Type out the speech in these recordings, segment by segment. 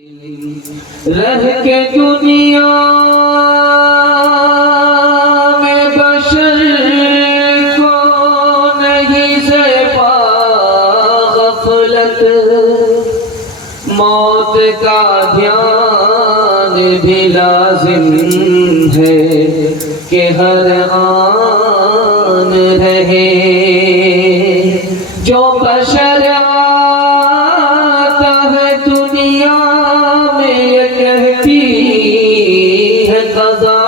رہ کے دنیا میں بشر کو نہیں زیبا غفلت، موت کا دھیان بھی لازم ہے کہ ہر آن رہے۔ جو بشر آتا ہے دنیا میں یہ کہتی ہے قضا،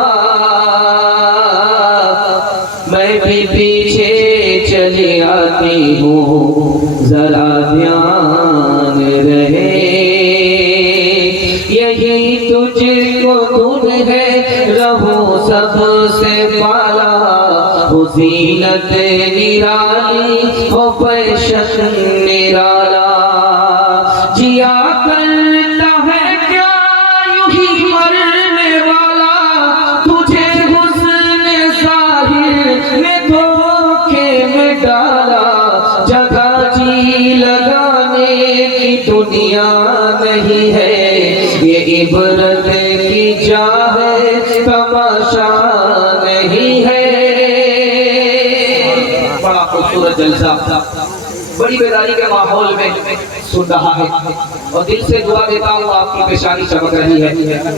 میں بھی پیچھے چلی آتی ہوں ذرا دھیان رہے۔ یہی تجھ کو دھن ہے رہو سب سے بالا، ہو زینت نرالی ہو پیشن نرالا۔ جیا کرتا ہے کیا یوں ہی مرنے والا، تجھے حسن ظاہر نے دھوکے میں ڈالا۔ جگہ جی لگانے کی دنیا نہیں ہے، یہ عبرت کی جا ہے تماشا نہیں ہے۔ بڑا خوبصورت جلسہ بڑی بیداری کے ماحول میں سن رہا ہے، اور دل سے دعا دیتا ہوں آپ کی پیشانی چمک رہی ہے،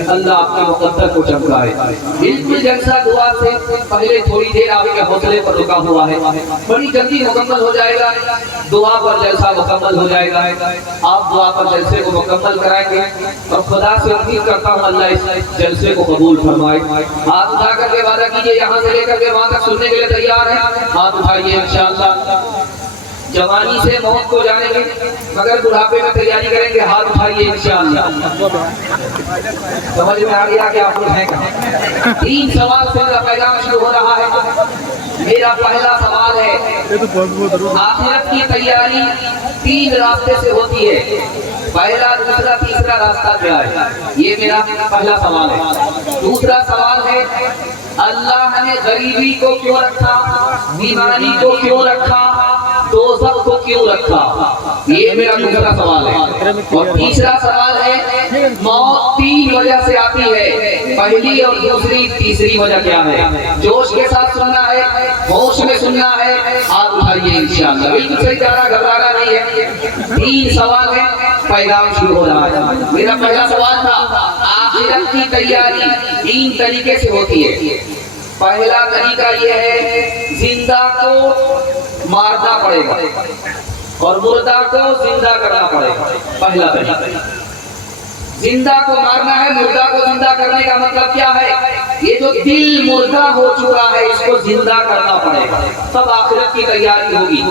اللہ آپ کے مقدر کو چمکائے۔ بالکل جلسہ دعا سے پہلے تھوڑی دیر آپ کے حوصلے پر رکا ہوا ہے، بڑی جلدی مکمل ہو جائے گا، دعا پر جلسہ مکمل ہو جائے گا۔ آپ دعا پر جلسے کو مکمل کرائیں گے، اور خدا سے امید کرتا ہوں اللہ اس جلسے کو قبول فرمائے۔ ہاتھ اٹھا کر کے وعدہ کیجئے، یہاں سے لے کر کے وہاں تک سننے کے لیے تیار ہیں؟ ہاتھ اٹھائیے انشاءاللہ۔ جوانی سے موت کو جانیں گے مگر بڑھاپے میں تیاری کریں گے، ہاتھ اٹھائیے انشاءاللہ۔ سمجھ میں آ گیا کہ آپ لوگ ہیں کہاں؟ 3 سوال سے میرا پیغام شروع ہو رہا ہے۔ میرا پہلا سوال ہے، آخرت کی تیاری 3 راستے سے ہوتی ہے، پہلا دوسرا تیسرا راستہ کیا ہے؟ یہ میرا پہلا سوال ہے۔ دوسرا سوال ہے، اللہ نے غریبی کو کیوں رکھا، بیماری کو کیوں رکھا، دوزخ کو کیوں رکھا؟ یہ میرا دوسرا سوال ہے۔ اور تیسرا سوال ہے، موت 3 وجہ سے آتی ہے، پہلی اور دوسری تیسری وجہ کیا ہے؟ جوش کے ساتھ سننا ہے، ہوش میں سننا ہے، ہاتھ اٹھائیے انشاءاللہ۔ بالکل صحیح جا رہا، گھبرانا نہیں ہے۔ 3 سوال ہے، پیغام شروع ہو رہا ہے۔ میرا پہلا سوال تھا، آخرت کی تیاری 3 طریقے سے ہوتی ہے۔ پہلا طریقہ یہ ہے، زندہ کو مارنا پڑے گا اور مردہ کو زندہ کرنا پڑے گا۔ پہلا طریقہ زندہ کو مارنا ہے، مردہ کو زندہ کرنے کا مطلب کیا ہے؟ یہ جو دل مردہ ہو چکا ہے اس کو زندہ کرنا پڑے گا، تب آخرت کی تیاری ہوگی۔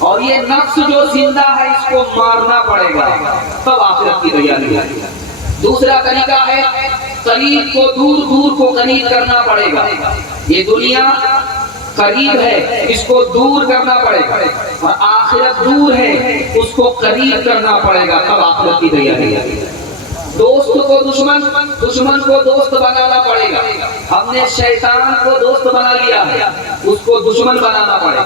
اور یہ نفس جو زندہ ہے اس کو مارنا پڑے گا، تب آخرت کی تیاری ہوگی۔ دوسرا طریقہ ہے، قریب کو دور، دور کو قریب کرنا پڑے گا۔ یہ دنیا قریب ہے، اس کو دور کرنا پڑے گا، اور آخرت دور ہے، اس کو قریب کرنا پڑے گا، تب آخرت کی تیاری ہے۔ دوست کو دشمن، دشمن کو دوست بنانا پڑے گا۔ ہم نے شیطان کو دوست بنا لیا ہے، اس کو دشمن بنانا پڑے گا،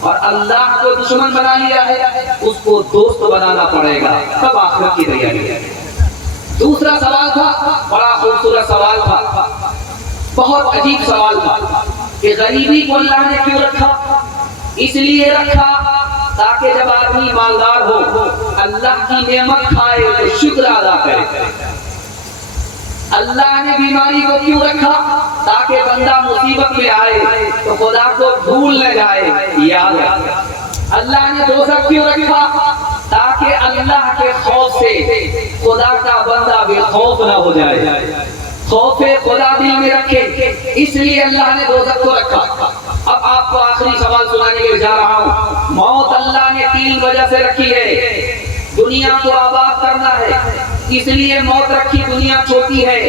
اور اللہ کو دشمن بنا لیا ہے، اس کو دوست بنانا پڑے گا، تب آخرت کی تیاری ہے۔ دوسرا سوال تھا، بڑا خوبصورت سوال تھا، بہت عجیب سوال تھا کہ غریبی کو اللہ نے کیوں رکھا؟ اس لیے رکھا تاکہ جب آدمی مالدار ہو، اللہ کی نعمت کھائے تو شکر ادا کرے۔ اللہ نے بیماری کو کیوں رکھا؟ تاکہ بندہ مصیبت میں آئے تو خدا کو بھول نہ جائے، یاد رکھے۔ اللہ نے دوزخ کیوں رکھا؟ تاکہ اللہ کے خوف سے خدا کا بندہ بے خوف نہ ہو جائے، خوف خدا دل میں رکھے، اس لیے اللہ نے دوزخ کو رکھا۔ اب آپ کو آخری سوال سنانے کے لیے جا رہا ہوں۔ موت اللہ نے 3 وجہ سے رکھی ہے، دنیا کو آباد کرنا ہے، اس لیے موت رکھی۔ دنیا چھوٹی ہے،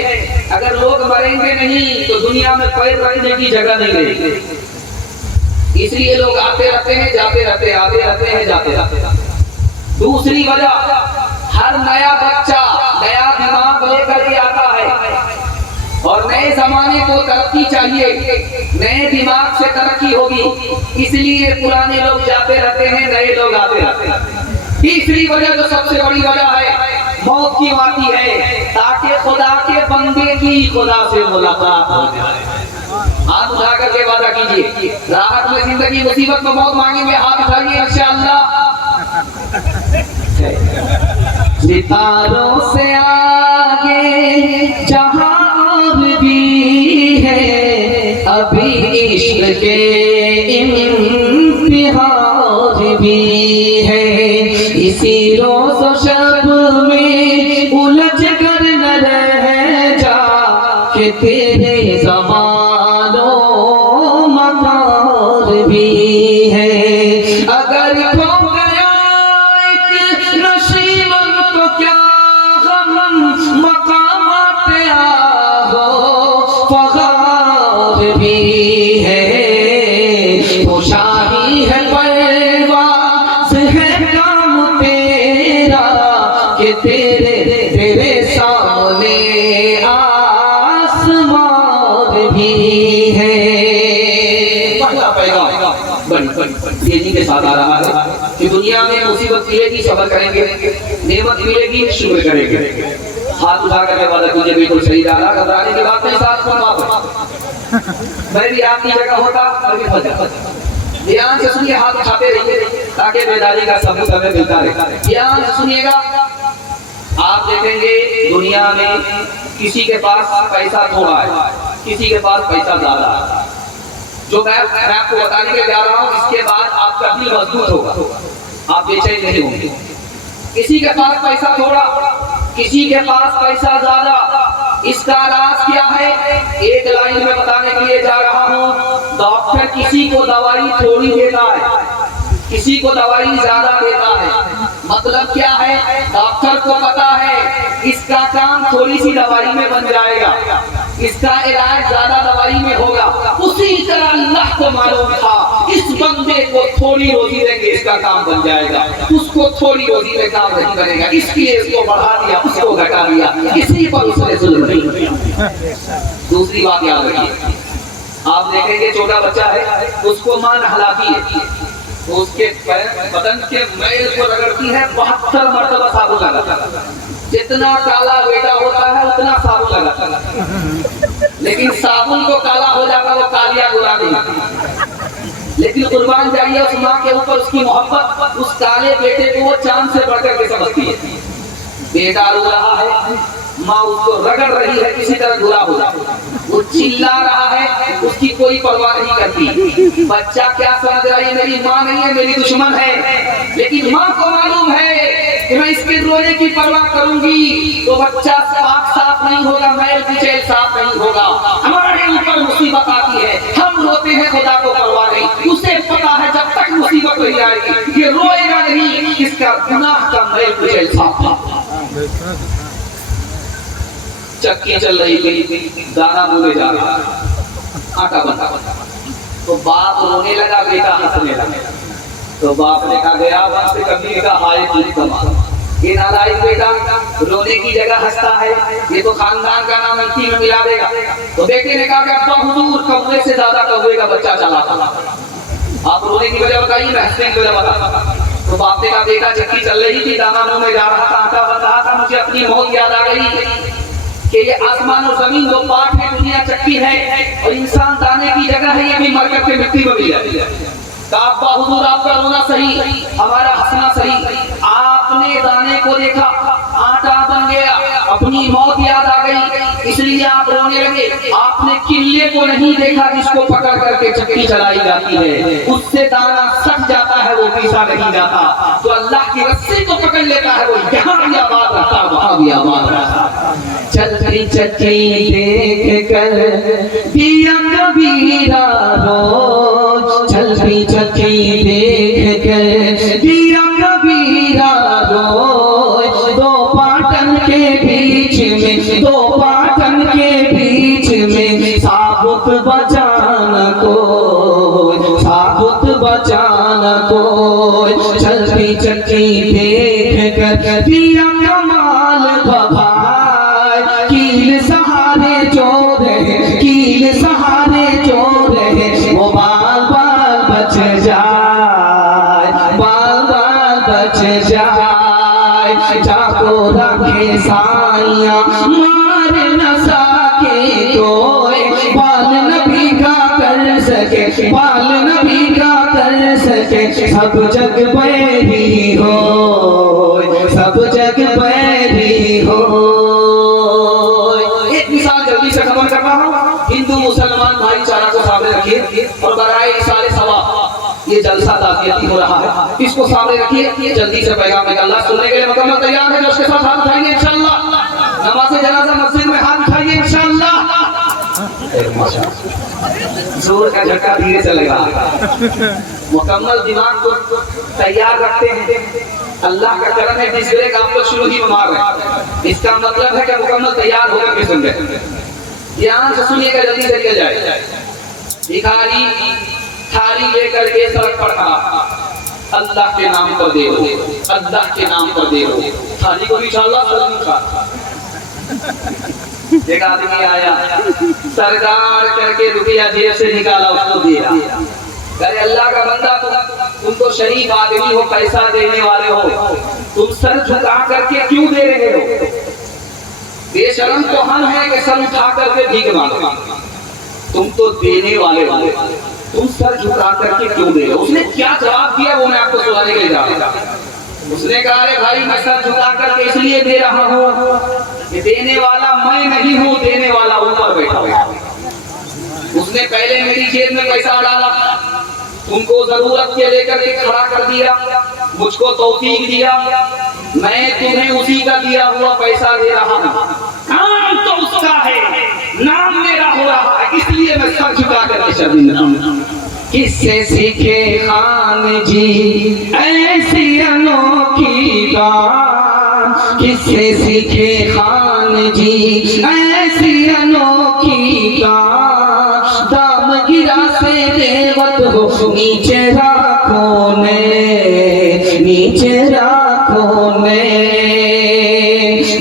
اگر لوگ مریں گے نہیں تو دنیا میں پیر رکھنے کی جگہ نہیں رہے گی، اس لیے لوگ آتے رہتے ہیں، جاتے رہتے ہیں، آتے رہتے ہیں، جاتے رہتے ہیں۔ دوسری وجہ، ہر نیا بچہ نیا دماغ لے کر کے آتا ہے، اور نئے زمانے کو ترقی چاہیے، نئے دماغ سے ترقی ہوگی، اس لیے پرانے لوگ جاتے رہتے ہیں، نئے لوگ آتے رہتے ہیں۔ تیسری وجہ جو سب سے بڑی وجہ ہے، मौत क्यों आती है? ताकि खुदा के बंदे की खुदा से मुलाकात हो जाए। हाथ उठा करके वादा कीजिए, राहत में जिंदगी, मुसीबत में मौत मांगेंगे, हाथ उठाइए इंशाअल्लाह। सितारों से आगे जहां और भी है, अभी इश्क के इम्तिहान भी है। इसी रोज़ और शब में उलझ कर न रह जा कि तेरे ज़मानो मकान भी है। अगर खो गया एक नशीबन तो क्या गम, मकामात आहो फगार भी है। तो शाही है परवाज़ है काम तेरा कि तेरे तेरे सामने आसमान भी है। पहला पैगाम बड़ी तेजी के साथ आ रहा है कि दुनिया में मुसीबत मिलेगी, सब्र करेंगे, नेमत मिलेगी, शुक्र करेंगे। हाथ उठा करके वादा कीजिए, बिल्कुल सही जा रहा, घबराने की बात नहीं, साथ में माफ। मैं भी आपकी जगह होता कभी फंस। ध्यान से सुनिए, हाथ उठाते रहिए ताकि बेदारी का सबूत हमें मिलता रहे। ध्यान से सुनिएगा, आप देखेंगे दुनिया में किसी के पास पैसा थोड़ा है, किसी के पास पैसा ज्यादा है। जो मैं आपको बताने के जा रहा हूँ, इसके बाद आपका दिल मजबूत होगा, आप बेचैन नहीं होंगे। किसी के पास पैसा थोड़ा, किसी के पास पैसा ज्यादा, इसका राज क्या है? एक लाइन में बताने के लिए जा रहा हूँ। डॉक्टर किसी को दवाई थोड़ी देता है, किसी को दवाई ज्यादा देता है। मतलब क्या है? डॉक्टर को पता है इसका काम थोड़ी सी दवाई में बन जाएगा, इसका इलाज ज्यादा दवाई में होगा। उसी तरह अल्लाह को मालूम था इस बंदे को थोड़ी रोजी देंगे, इसका काम बन जाएगा, उसको थोड़ी रोजी में काम नहीं बनेगा, इसलिए इसको बढ़ा दिया, उसको घटा दिया, इसी पर उसने जुल्म नहीं किया। दूसरी बात याद रखिए, आप देखेंगे छोटा बच्चा है, उसको मां नहलाती है, तो उसके बदन के मैल को रगड़ती है, 72 मरतबा साबुन लगाता है। जितना काला बेटा होता है उतना साबुन लगाता है, लेकिन साबुन को काला हो जाता, वो कालिया गुरा नहीं। लेकिन कुर्बान जाइए उस माँ के ऊपर, उसकी मोहब्बत उस काले बेटे को वो चांद से बढ़कर के समझती है। बेटा रो रहा है, माँ उसको रगड़ रही है, किसी तरह बुरा हो जाए, वो चिल्ला रहा है, उसकी कोई परवाह नहीं करती। बच्चा क्या समझ रहा है? मेरी माँ नहीं है, मेरी दुश्मन है। लेकिन माँ को मालूम है कि मैं इसके रोने की परवाह करूंगी तो बच्चा पाक साफ नहीं होगा, मैल कुचैल साफ नहीं होगा, हमारे ऊपर मुसीबत आती है, हम रोते हैं, खुदा को परवाह नहीं। उसे पता है जब तक मुसीबत नहीं आएगी ये रोएगा नहीं, इसका गुनाह का मैल कुचैल साफ था। चक्की चल रही थी, दाना मुंह जा रहा, आटा बना, तो बाप रोने लगा, बेटा हंसने लगा। तो बाप ने कहा, गया वंश से कभी का हाय पूरी कमाल, ये नालायक बेटा रोने की जगह हंसता है, ये तो खानदान का नाम मिट्टी में मिला देगा। तो बेटे ने कहा कि अब्बा हुजूर, कौवे से ज्यादा कौवे का बच्चा चला था, आप रोने की वजह बताइए, मैं हंसने की वजह बताता। तो बाप ने कहा, बेटा चक्की चल रही थी, दाना मुंह में जा रहा था, आटा बन रहा था, मुझे अपनी मौत याद आ गई कि ये आसमान और जमीन दो पार्ट है, दुनिया चक्की है और इंसान दाने की जगह है, ये भी मर करके मिट्टी में मिल जाती है। अब्बा हुजूर, आपका रोना सही, हमारा हंसना सही, आपने दाने को देखा, आटा बन गया, अपनी मौत याद आ गई, इसलिए आप रोने लगे। आपने किले को नहीं देखा जिसको पकड़ करके चक्की चलाई जाती है, उससे दाना सट जाता है, वो पीसा नहीं जाता। तो अल्लाह की रस्सी को पकड़ लेता है, वो यहाँ भी आबाद रहता, वहाँ भी आबाद रहता। चक्की चक्की देख कर पिया कबीरा रोज, चलती चक्की देख कर पिया कबीरा रोज, दो पाटन के बीच में, दो पाटन के बीच में साबुत बचाना को, साबुत बचाना को। चलती चक्की देख कर पिया कमाल भाई, कील सहारे जो रहे, कील सहारे जो रहे, वो बाल बाल बच जाए, बाल बाल बच जाए, जाको रखे तालियां मार न सके कोई, पाल न भीगा कर सके, पाल न भीगा कर सके, सब जग बैरी हो, सब जग बैरी हो। एक मिसाल जल्दी से खत्म कर रहा हूँ। हिंदू मुसलमान भाईचारा को सामने रखिए और बराए इसाले सवाब ये जलसा ताज़ियती हो रहा है, इसको सामने रखिए। जल्दी से पैगाम निकालना सुनने के लिए मुकम्मल तैयार है? जो उसके साथ हाथ उठाएंगे इंशाअल्लाह। नमाज़े जनाज़ा मस्जिद में हाथ उठाइए इंशाअल्लाह। जोर का झटका धीरे चलेगा। मुकम्मल दिमाग को तैयार रखते हैं। अल्लाह का करम है, जिस ब्रेक आप लोग शुरू ही में मार रहे हैं, इसका मतलब है कि मुकम्मल तैयार होकर के सुन रहे। ध्यान से सुनिएगा, जल्दी से निकल जाए। भिखारी थाली लेकर के सड़क पर खड़ा, अल्लाह के नाम पर दे दो, अल्लाह के नाम पर दे दो। थाली को भी इंशाअल्लाह। एक आदमी आया, सरकार करके रुपया जेब से निकाला, उसको दिया। अरे अल्लाह का बंदा, तुम तो शरीफ आदमी हो, पैसा देने वाले हो, तुम सर झुका करके क्यों दे रहे हो? बेशरम तो हम हैं कि सर उठा करके भीख मांगो, तुम तो देने वाले हो, तुम सर झुका करके क्यों दे रहे हो? उसने क्या जवाब दिया वो मैं आपको सुनाने के लिए जा रहा हूं। उसने कहा, अरे भाई मैं सर झुका करके इसलिए दे रहा हूँ कि देने वाला मैं नहीं हूँ, देने वाला ऊपर बैठा हुआ। उसने पहले मेरी जेब में पैसा डाला, तुमको जरूरत के लेकर के खड़ा कर दिया, मुझको तौफीक दिया, मैं तुम्हें उसी का दिया हुआ पैसा दे रहा हूँ। काम तो उसका है, नाम मेरा हो रहा है, इसलिए मैं सर झुका करके शर्मिंदा हूँ। किससे सीखे खान जी ऐसी अनोखी बात, किससे सीखे खान जी ऐसी अनोखी बात, दाम गिरा से देवत हो नीचे राखों ने, नीचे राखों ने,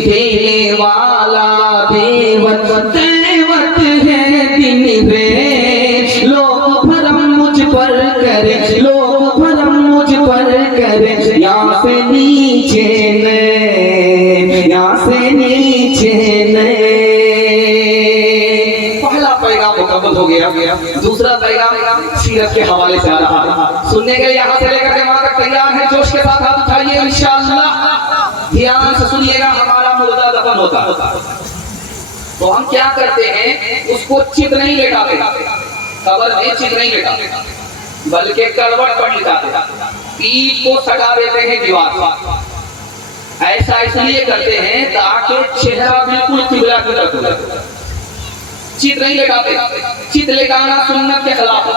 देने वाला देवत देवत है दिन रे, लोग भरम मुझ पर करे, लोग भरम मुझ पर करे, यहाँ से नीचे ने, यहाँ से नीचे ने। पहला पैगाम मुकम्मल हो गया। दूसरा पैगाम सीरत के हवाले से आ रहा है, सुनने के लिए यहाँ से लेकर के वहां तक तैयार है। जोश के साथ हाथ उठाइए इंशाअल्लाह। ध्यान से सुनिएगा। हमारा मुर्दा दफन होता तो हम क्या करते हैं, उसको चित नहीं लेटाते, कब्र में चित नहीं लेटाते, बल्कि करवट पर लिटाते, पीठ को सटा देते हैं दीवार। ऐसा इसलिए करते हैं ताकि चेहरा बिल्कुल किबला की तरफ हो। चित नहीं लेटाते, चित लेटाना सुन्नत के खिलाफ है।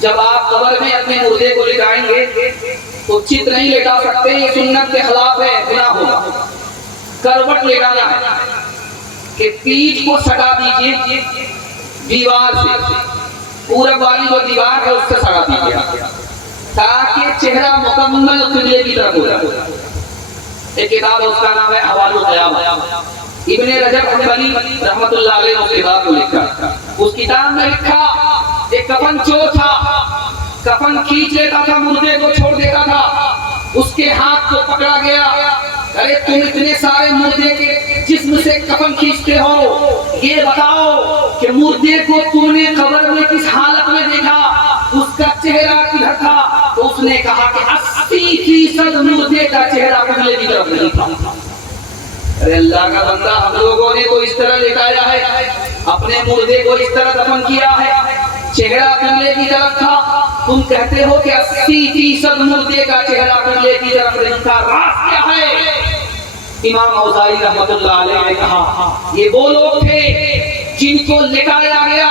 जब आप कब्र में अपने मुर्दे को लेटाएंगे तो चित नहीं लेटा सकते, ये सुन्नत के खिलाफ है, गुनाह होगा। करवट लेटाना है कि पीठ को सटा दीजिए दीवार से, पूरब वाली जो दीवार है उससे सटा दीजिए ताकि चेहरा मुकम्मल किबले की तरफ हो जाए। एक किताब है, उसका नाम है हवालुल क़यामा। इब्ने रजब हंबली रहमतुल्लाह अलैह ने उस किताब को लिखा। उस किताब में लिखा, एक कफन चोर था, कफन खींच लेता था, मुर्दे को छोड़ देता था, उसके हाथ को पकड़ा गया। अरे तुम इतने सारे मुर्दे के जिस्म से कफन खींचते हो, ये बताओ कि मुर्दे को तुमने कब्र में किस हालत में देखा, उसका चेहरा किधर था? तो उसने कहा कि 80% मुर्दे का चेहरा किबले की तरफ नहीं था। अरे अल्लाह का बंदा, हम लोगों ने तो इस तरह लेटाया है, अपने मुर्दे को इस तरह दफन किया है, चेहरा किबले की तरफ था। तुम कहते हो कि 80% मुर्दे का चेहरा किबले की तरफ नहीं था, राज क्या है? इमाम औज़ाई रहमतुल्लाह अलैह ने कहा, ये वो लोग थे जिनको लेटाया गया,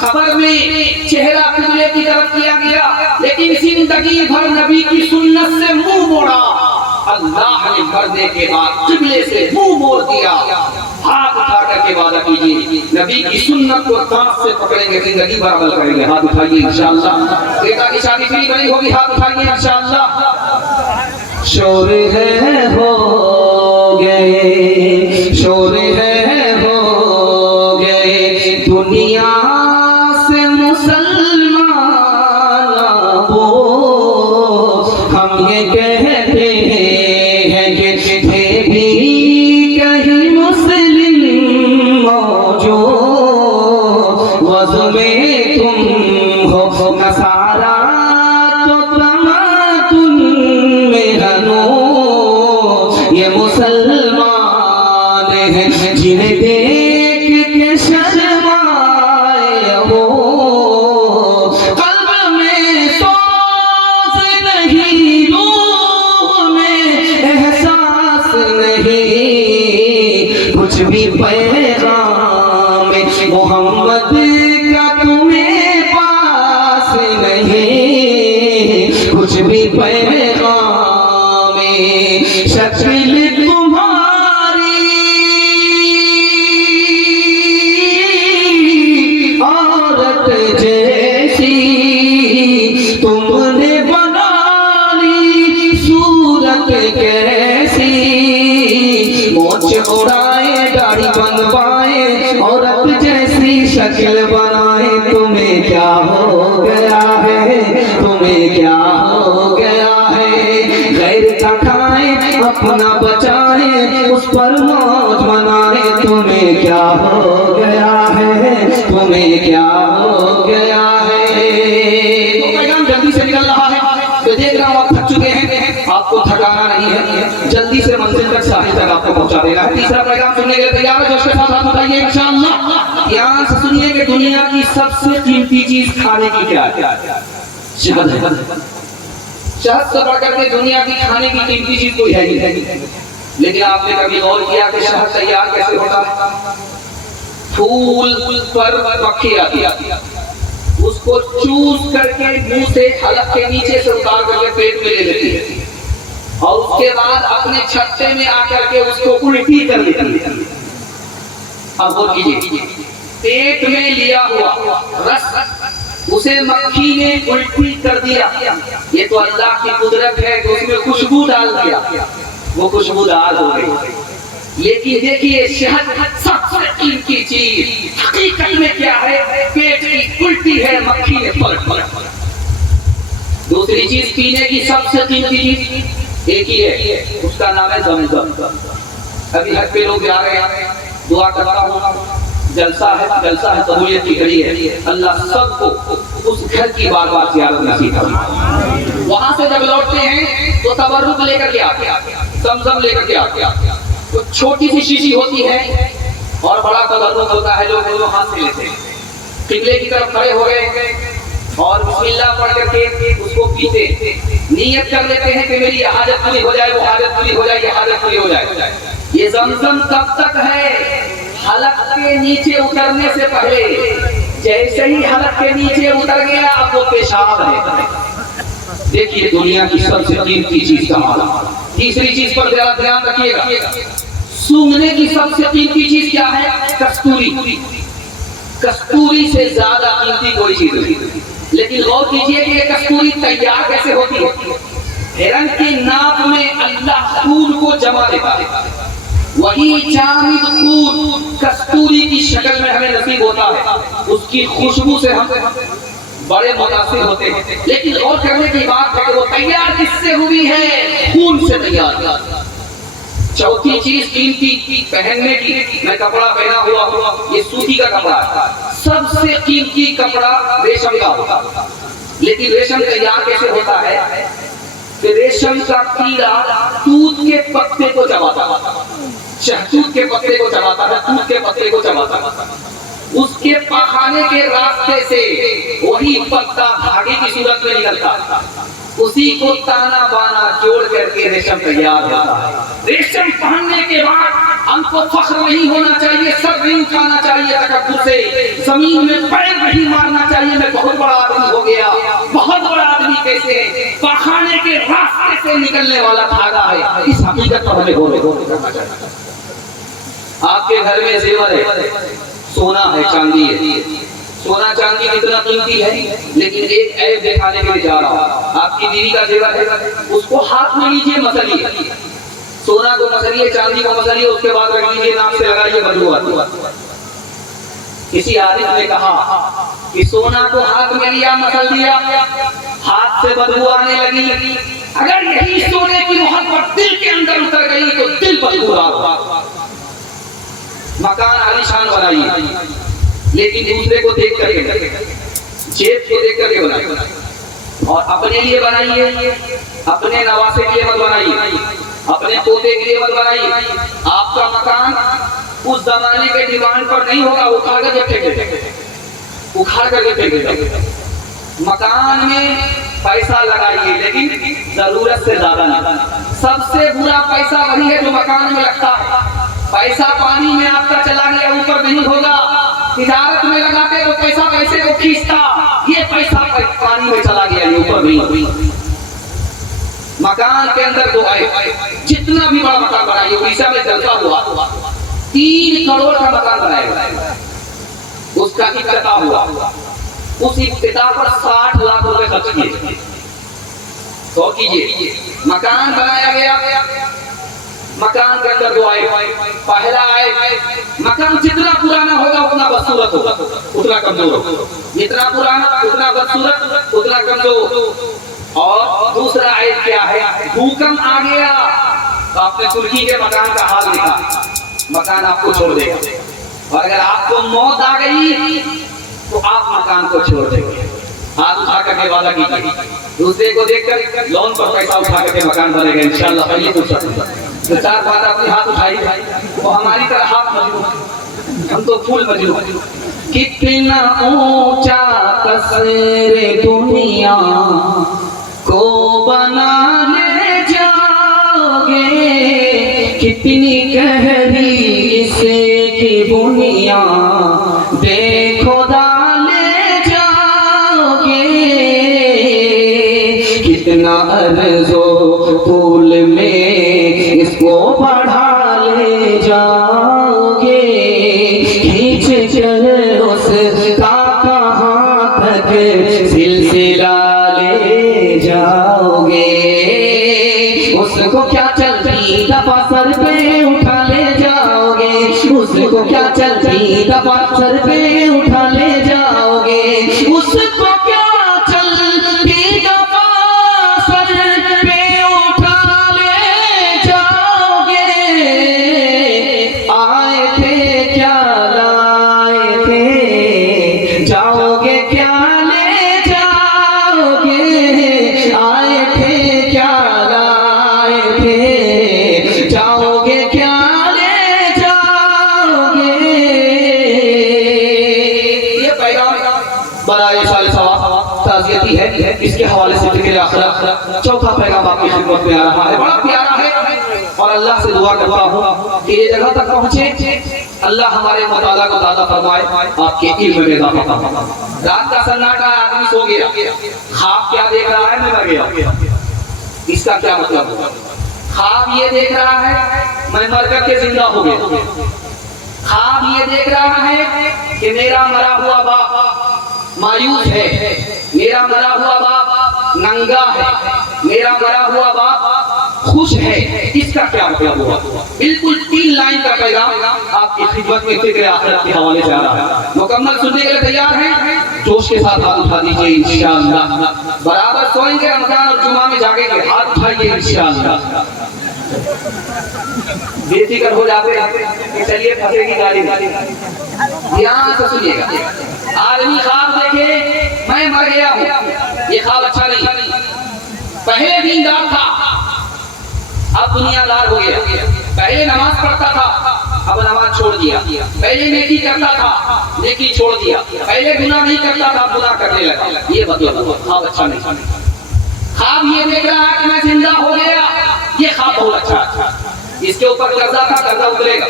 कब्र में चेहरा किबले की तरफ किया गया, लेकिन जिंदगी भर नबी की सुन्नत से मुंह मोड़ा। अल्लाह ने मरने के बाद किबले से मुंह मोड़ दिया। हाथ उठा करके वादा कीजिए, नबी की सुन्नत को दांत से पकड़ेंगे, जिंदगी भर अमल करेंगे। हाथ उठाइए इंशाअल्लाह। बेटा की शादी फ्री बनी होगी, हाथ उठाइए इंशाअल्लाह। शोर है हो गए, शोर है हो गए दुनिया से मुसलमान वो, हम ये कहते हैं कि थे भी कहीं हैं जिन्हें देख के शर्माए हो, कल्ब में सोच नहीं, रूह में एहसास नहीं, कुछ भी पैगाम मोहम्मद का तुम्हें पास नहीं, कुछ भी पैगाम शक्ल तुम्हारी औरत जैसी, तुमने बना ली सूरत कैसी, मोछ उड़ाए दाढ़ी बनवाए औरत जैसी शक्ल बनाए, तुम्हें क्या हो गया है, तुम्हें क्या हो गया है, गैर का खाए अपना बचाए उस पर मौज मनाए, तुम्हें क्या हो गया है, तुम्हें क्या हो गया है। तो पैगाम जल्दी से निकल रहा है, तो देख रहा हूँ आप थक चुके हैं, आपको थकाना नहीं है, जल्दी से मंजिल तक साहिल तक आपको पहुंचा देना है। तीसरा पैगाम सुनने के लिए तैयार है? जोश के साथ हाथ उठाइए इंशाअल्लाह। ध्यान से सुनिए कि दुनिया की सबसे कीमती चीज खाने की क्या है? शहद है। शहद से बढ़ करके दुनिया की खाने की कीमती चीज कोई है नहीं। लेकिन आपने कभी गौर किया कि शहद तैयार कैसे होता है? फूल पर मक्खी आती है, उसको चूस करके मुंह से हलक के नीचे से उतार करके पेट में ले लेती है, और उसके बाद अपने छत्ते में आकर के उसको उल्टी कर देती है। अब वो कीजिए, पेट में लिया हुआ रस उसे मक्खी ने उल्टी कर दिया, ये तो अल्लाह की कुदरत है कि उसमें खुशबू डाल दिया, वो खुशबूदार हो गई। लेकिन देखिए शहद सबसे कीमती चीज हकीकत में क्या है? पेट की उल्टी है, मक्खी ने पलट। दूसरी चीज पीने की सबसे कीमती चीज एक ही है, उसका नाम है ज़मज़म। अभी हज पे लोग जा रहे हैं, दुआ करता हूँ, जलसा है कबूलियत की घड़ी है, अल्लाह सबको उस घर की बार बार ज़ियारत नसीब करे। वहां से जब लौटते हैं तो तबर्रुक लेकर के आते, ज़मज़म लेकर के आते, तो छोटी सी शीशी होती है और बड़ा तबर्रुक होता है, लोग दोनों हाथ से लेते हैं, किबले की तरफ खड़े हो गए और बिस्मिल्लाह पढ़ करके उसको पीते, नियत कर लेते हैं कि मेरी हाजत पूरी हो जाए, वो हाजत पूरी हो जाए, ये हाजत पूरी हो जाए। ये ज़मज़म कब तक है? हलक के नीचे उतरने से पहले। जैसे ही हलक के नीचे उतर गया अब वो पेशाब है। देखिए दुनिया की सबसे कीमती चीज का माला। तीसरी चीज पर जरा ध्यान रखिएगा, सूंघने की सबसे कीमती चीज क्या है? कस्तूरी। कस्तूरी से ज्यादा कीमती कोई चीज नहीं। लेकिन गौर कीजिए कि ये कस्तूरी तैयार कैसे होती है? हिरन की नाक में अल्लाह खून को जमा देता है, वही जामिद खून कस्तूरी की शक्ल में हमें नसीब होता है, उसकी खुशबू से हम बड़े मुतासिर होते हैं। लेकिन गौर करने की बात है कि वो तैयार किससे हुई है? खून से तैयार। चौथी चीज कीमती पहनने की, मैं कपड़ा पहना हुआ ये सूती का कपड़ा है, सबसे कीमती कपड़ा रेशम का होता है। लेकिन रेशम तैयार कैसे होता है कि रेशम का कीड़ा तूत के पत्ते को चबाता है, शहतूत के पत्ते को चबाता है, तूत के पत्ते को चबाता है, उसके पखाने के रास्ते से वही पत्ता धागे की सूरत में निकलता, उसी को ताना बाना जोड़ करके रेशम तैयार होता है। रेशम पहनने के बाद हमको फख्र नहीं होना चाहिए, सर नहीं उठाना चाहिए तकब्बुर से, जमीन में पैर नहीं मारना चाहिए, मैं बहुत बड़ा आदमी हो गया। बहुत बड़ा आदमी कैसे? पखाने के रास्ते से निकलने वाला धागा है। इस हकीकत पर हमें गौर करना चाहिए। आपके घर में जेवर है, सोना है, चांदी है, सोना चांदी कितना कीमती है, लेकिन एक ऐब दिखाने के लिए जा रहा हूं। आपकी बीवी का जेवर है, उसको हाथ में लीजिए, मसलिए, सोना को मसलिए, चांदी को मसलिए, उसके बाद रख लीजिए, नाक से लगाइए, बदबू आती। किसी आलिम ने कहा कि सोना को हाथ में लिया, मसल दिया, हाथ से बदबू आने लगी, अगर यही सोने की मोहब्बत दिल के अंदर उतर गई तो दिल बदबूदार होगा। मकान आलीशान बनाइए, लेकिन दूसरे को देख करके, जेब को देख करके बनाइए, और अपने लिए बनाइए, अपने नवासे के लिए मत बनाइए, अपने पोते के लिए मत बनाइए। आपका मकान उस जमाने के डिमांड पर नहीं होगा, उखाड़ करके फेंक देगा, उखाड़ करके फेंक देगा। मकान में पैसा लगाइए लेकिन जरूरत से ज्यादा नहीं। सबसे बुरा पैसा वही है जो मकान में लगता है। पैसा पानी में आपका चला गया, ऊपर नहीं होगा। तिजारत में लगाते तो पैसे को खींचता, ये पैसा पानी में चला गया, ये ऊपर नहीं। मकान के अंदर तो आए, जितना भी बड़ा मकान बनाइए, उड़ीसा में चलता हुआ 3 करोड़ का मकान बनाएगा, उसका इफ्तिताह हुआ, उस इफ्तिताह पर 60 लाख रुपए खर्च किए। तो कीजिए, मकान बनाया गया, मकान के अंदर जो आए, पहला आए, मकान जितना पुराना होगा उतना बदसूरत होगा, उतना कमजोर होगा, जितना पुराना उतना बदसूरत, उतना कमजोर। और दूसरा आयत क्या है, भूकंप आ गया तो आपने तुर्की के मकान का हाल देखा, मकान आपको छोड़ देगा। और अगर आपको मौत आ गई तो आप मकान को छोड़ देंगे। हाथ उठा करके वादा कीजिए, दूसरे को देखकर लोन पर पैसा उठा करके मकान बनेगा इंशाअल्लाह। पहले तो 4 बात अपने हाथ उठाई, वो हमारी तरह हाथ मजबूत, हम तो फूल मजबूत। कितना ऊंचा कसरे दुनिया को बना ले जाओगे, कितनी गहरी इसे की बुनिया देखो डाले जाओगे, कितना अर्ज़ो फूल में इसको बढ़ा ले जाओगे, खींच कर उसका कहाँ तक सिलसिला ले जाओगे, उसको क्या चलती दफा सर पे उठा ले जाओगे, उसको क्या चलती दफा सर पे उठा ले जाओगे, उसको क्या चलती दफा सर पे उठा ले जाओगे। आए थे क्या लाए थे, जाओगे क्या ले जाओगे, आए थे क्या लाए थे, जाओगे क्या ले जाओगे। ये पैगाम बराए साल सवाब ताज़ियती है, इसके हवाले से ज़िक्र आखिरत। चौथा पैगाम आपकी खिदमत में आ रहा है, बड़ा प्यारा है, और अल्लाह से दुआ करता हूँ कि ये जगह तक पहुँचे, अल्लाह हमारे मुताला को ज़्यादा फरमाए, आपके इल्म में इज़ाफ़ा फरमाए। रात का सन्नाटा, आदमी सो गया, ख्वाब क्या देख रहा है, मैं मर गया, इसका क्या मतलब होगा? ख्वाब ये देख रहा है मैं मर करके जिंदा हो गया, ख्वाब ये देख रहा है कि मेरा मरा हुआ बाप मायूस है, मेरा मरा हुआ बाप नंगा है, मेरा मरा हुआ बाप खुश है, इसका क्या मतलब हुआ? बिल्कुल 3 लाइन का पैगाम आपकी खिदमत में ज़िक्र आखिरत के हवाले से आ रहा है। मुकम्मल सुनने के लिए तैयार हैं? जोश के साथ हाथ उठा दीजिए इंशाअल्लाह। बराबर सोएंगे, रमजान और जुमा में जागेंगे, हाथ उठाइए इंशाअल्लाह। बेफिक्र हो जाते हैं, चलिए फंसेगी गाड़ी, ध्यान से सुनिएगा। आदमी ख्वाब देखे मैं मर गया हूँ, ये ख्वाब अच्छा नहीं। पहले दीनदार था, अब दुनियादार हो गया, पहले नमाज पढ़ता था, अब नमाज छोड़ दिया, पहले नेकी करता था, नेकी छोड़ दिया, पहले गुनाह नहीं करता था, गुनाह करने लगा, ये मतलब ख्वाब अच्छा नहीं। ख्वाब ये देख रहा है कि मैं जिंदा हो गया, ये ख्वाब बहुत अच्छा, इसके ऊपर कर्जा था, कर्जा उतरेगा,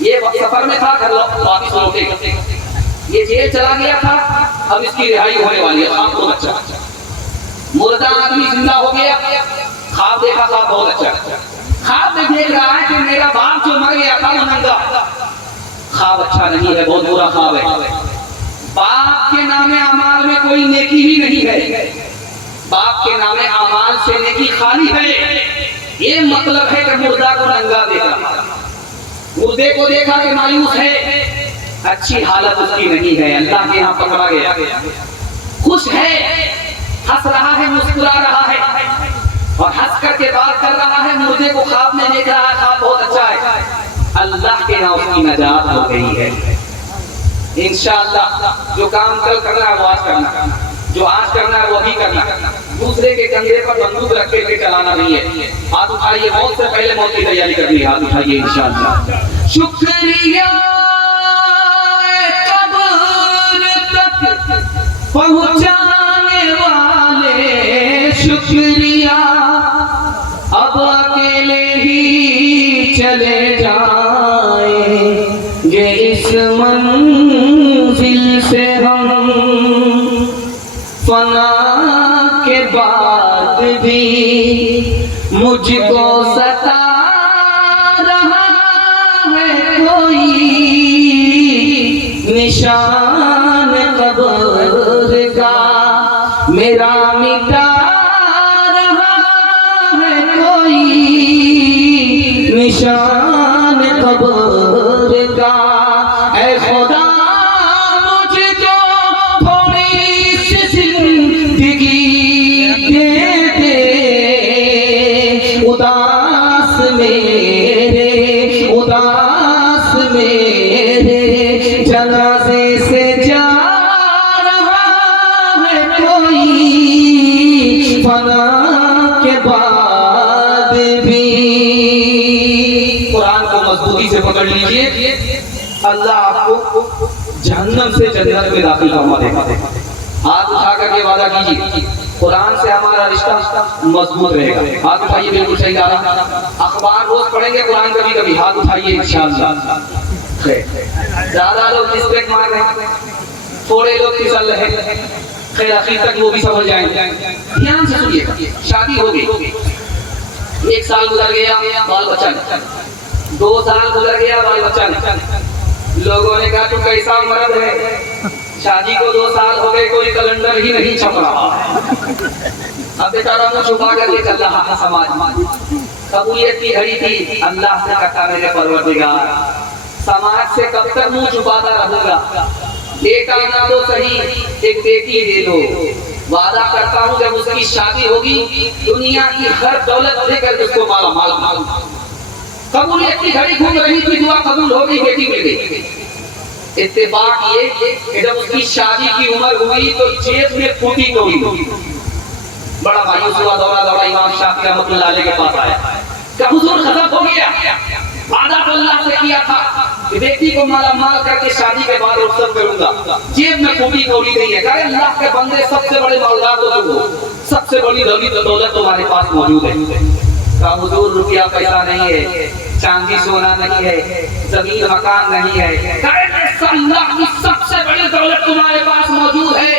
ये सफर में था, घर वापिस लौटेगा, ये जेल चला गया था, अब इसकी रिहाई होने वाली है, ख्वाब बहुत अच्छा। मुर्दा आदमी जिंदा हो गया, ख्वाब देखा, ख्वाब बहुत अच्छा। ख्वाब में देख रहा है कि मेरा बाप जो मर गया था वो नंगा, ख्वाब अच्छा नहीं है, बहुत बुरा ख्वाब है। बाप के नामे अमाल में कोई नेकी ही नहीं है, बाप के नामे अमाल से नेकी खाली है, ये मतलब है कि मुर्दा को नंगा देखा, मुर्दे को देखा कि मायूस है, अच्छी हालत उसकी नहीं है, अल्लाह के यहाँ पकड़ा गया, खुश है, हंस रहा है, मुस्कुरा रहा है, और हंस करके बात कर रहा है, मुर्दे को ख्वाब में देख रहा है, ख्वाब बहुत अच्छा है, अल्लाह के यहाँ उसकी नजात हो गई है। इंशाअल्लाह जो काम कल करना है वो आज करना, जो आज करना है वो अभी करना, दूसरे के कंधे पर बंदूक रख के चलाना नहीं है। हाथ उठाइए, मौत से पहले मौत की तैयारी करनी है। हाथ उठाइए इंशाअल्लाह। शुक्रिया कब्र तक पहुंचाने वाले, शुक्रिया अब अकेले ही चले जाएंगे इस मंजिल से हम, फना के बाद भी मुझको सता रहा है कोई निशान कब्र का, मेरा मिटा रहा है कोई निशान कब्र का। ऐ खुदा मुझको थोड़ी सी जिंदगी दे दे, उदास मेरे जनाजे से जा रहा है कोई, फना के बाद भी। कुरान को मजबूती से पकड़ लीजिए, अल्लाह आपको जहन्नम से जन्नत में दाखिल करवा देगा। हाथ उठा करके वादा कीजिए, कुरान से हमारा रिश्ता मजबूत रहेगा। हाथ उठाइए, बिल्कुल सही कहा। अखबार रोज पढ़ेंगे कुरान कभी कभी। हाथ उठाइए इंशाअल्लाह। ज्यादा लोग मिस्टेक मार रहे हैं, थोड़े लोग फिसल रहे हैं, खैर आखिर तक वो भी समझ जाएंगे। ध्यान से सुनिएगा। शादी हो गई, 1 साल गुजर गया, बाल बच्चा नहीं। 2 साल गुजर गया, बाल बच्चा नहीं। लोगों ने कहा तू कैसा मर्द है, शादी को 2 साल हो गए, कोई कैलेंडर ही नहीं छप रहा। अब बेचारा मुंह छुपा करके चल रहा है समाज। कबूलियत की घड़ी थी, अल्लाह से कहता मेरे परवरदिगार, समाज से कब तक मुंह छुपाता रहूंगा, बेटा ना तो सही एक बेटी दे दो। वादा करता हूँ जब उसकी शादी होगी, दुनिया की हर दौलत देकर उसको माला माल। कबूलियत की घड़ी घूम रही थी, दुआ कबूल हो गई, बेटी मिल गई। इत्तेफाक ये कि जब उसकी शादी की उम्र हुई तो जेब में फूटी तोड़ी। बड़ा मायूस हुआ, दौड़ा इमाम शाफी रहमतुल्लाह अलैह के पास आया। क्या हुजूर खत्म हो गया? वादा तो अल्लाह से किया था कि बेटी को माला माल करके शादी के बाद रुखसत करूंगा, जेब में फूटी तोड़ी नहीं है। कहे अल्लाह के बंदे, सबसे बड़े मालदार तो तुम हो, सबसे बड़ी दौलत तुम्हारे पास मौजूद है। कहा हुजूर रुपया पैसा नहीं है, चांदी सोना नहीं है, जमीन मकान नहीं है। अल्लाह की सबसे बड़ी दौलत तुम्हारे पास मौजूद है,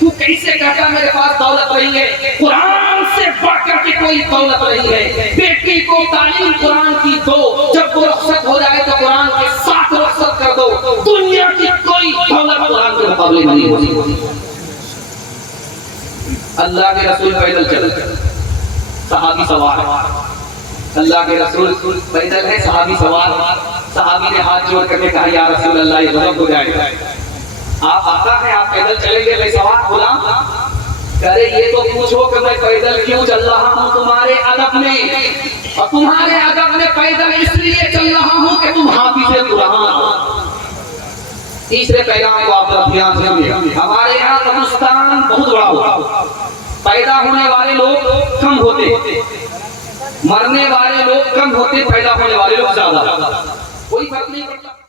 तू कैसे कहता मेरे पास दौलत नहीं है? कुरान से बढ़कर के कोई दौलत नहीं है। बेटी को तालीम कुरान की दो, जब वो रुखसत हो जाए तो कुरान के साथ रुखसत कर दो। दुनिया की कोई दौलत कुरान के मुकाबले नहीं होती। अल्लाह के रसूल पैदल चले, सहाबी सवार है। अल्लाह के रसूल पैदल है, सहाबी सवार। सहाबी ने हाथ जोड़ करके कहा या रसूल अल्लाह ये गलत हो जाएगा, आप आता है, आप पैदल चलेंगे, मैं सवार बोला। करे ये तो पूछो कि मैं पैदल क्यों चल रहा हूँ तुम्हारे अदब में, और तुम्हारे अदब में पैदल इसलिए चल रहा हूँ कि तुम हाफिज़े कुरान हो। तीसरे पैगाम को आप ध्यान से सुनिए। हमारे यहाँ कब्रिस्तान बहुत बड़ा होता, पैदा होने वाले लोग कम होते, मरने वाले लोग कम होते, पैदा होने वाले लोग ज्यादा। कोई फर्क नहीं पड़ता।